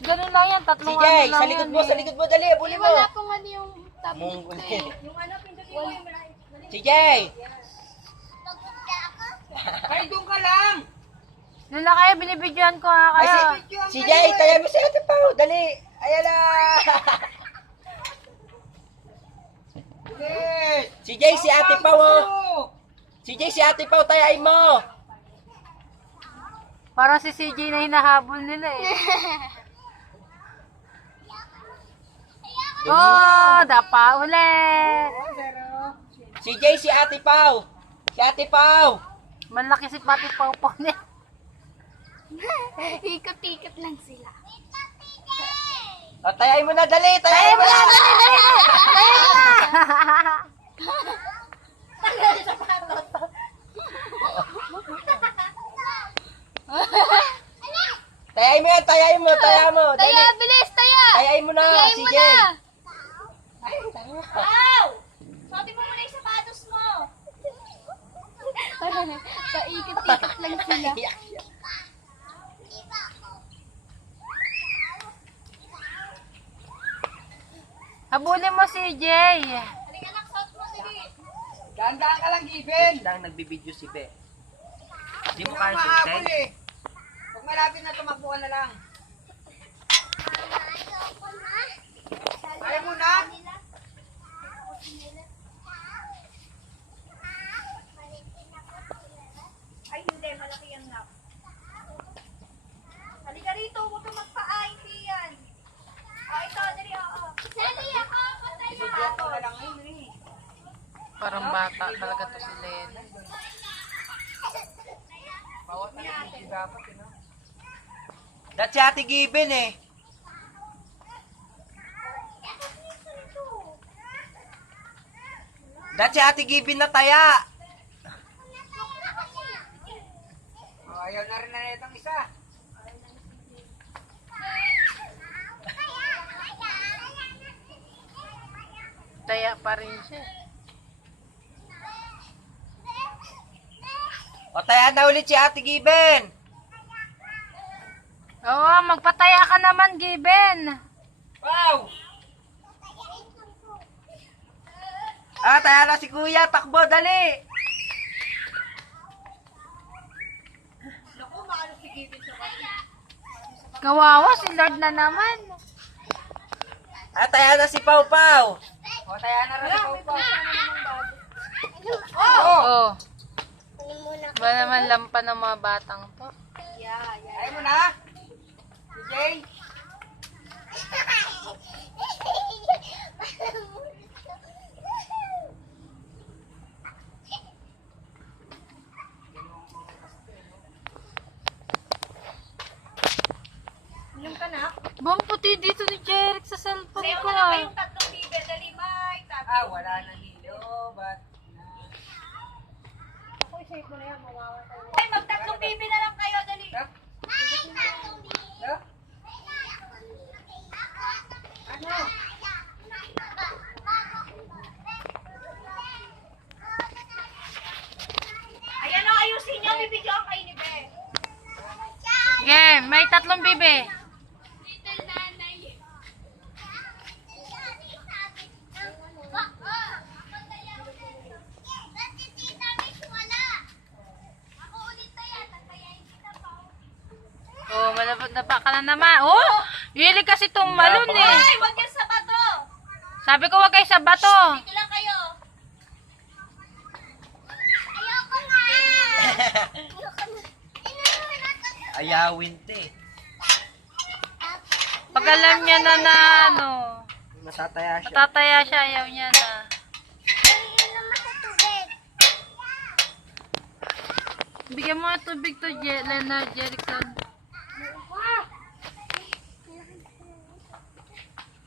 Ganun lang yan, tatlong CJ, ano lang sa likod yan mo, eh. sa likod mo, dali, abuli mo. Wala pong ano yung Munggol tablet. eh. Yung ano, pindutin mo yung malaki. CJ! Ay, doon ka lang! Doon na kayo, binibidyoan ko ha Ay, kayo. CJ, tayo mo si Ate Pao, dali. Ayan na. Yes! CJ, si Ate Pao, oh. CJ, si Ate Pao, tayain mo. Parang si CJ na hinahabol nila eh. Oh, dapa ulit. CJ, si Ate Pao. Si Ate Pao. Malaki si Pati Pawpaw niya. Ikot-ikot lang sila. O, tayain mo na, dali. Tayain mo na. Tayain mo yan, tayain mo, tayain mo. Dali. Taya, bilis, taya! Tayain mo na, Tayain mo CJ. na! Wow! Suotin mo muna yung sapatos mo! Paikot-ikot lang sila. Habulin mo si Jay. Halika lang, suot mo, sige. Dahan-dahan ka lang, Given. Lang nagbibideo si Be. Hindi mo Hindi kaya mo mahabol sunset. eh. Pag malapit na tumakbo ka na lang. Ayaw mo na? Ay, hindi. Malaki yung nap. Halika rito. Huwag kang magpaa. Hindi yan. Ito. Dali, oo. Dali ako, patay na Bigyan ko na lang yun eh. Parang bata talaga to si Len. Bawat natin dapat, eh, no? That's si Ate Given eh. That's si Ate Given na taya. Oh, ayaw na rin na itong isa. Taya pa rin siya. O, taya na ulit si Ate Given. Oo, magpataya ka naman, Given. Wow! Ah, taya na si Kuya. Takbo, dali. Naku, maano si Given sa kasi. Kawawa, si Lord na naman. Ah, taya na si Pau Pau. O, taya na rin ikaw pa. Oh. Ba naman lampa ng mga batang to? Ayaw mo na? CJ? Yung ka na? Bang puti dito ni Jeric sa cellphone ko ah. tatlong bibe. Dali, may Ah, wala na hilo. Ba't? Ay, magtatlong bibe na lang kayo. Dali. Yup. Yup. Ano? Ayan o, ayusin nyo. Bibidyo ang kayo ni Be. Sige, may tatlong bibe. Little nanay. Oh, malapot na pa ka na naman. Oh, hilig kasi itong malun eh. Ay, huwag yan sa bato. Sabi ko wag kayo sa bato. Dito lang kayo. Ayoko na. Ayawin te. Pag alam niya na na ano, Matataya siya. matataya siya, ayaw niya na. Bigyan mo ng tubig to, Leonard Jerickson.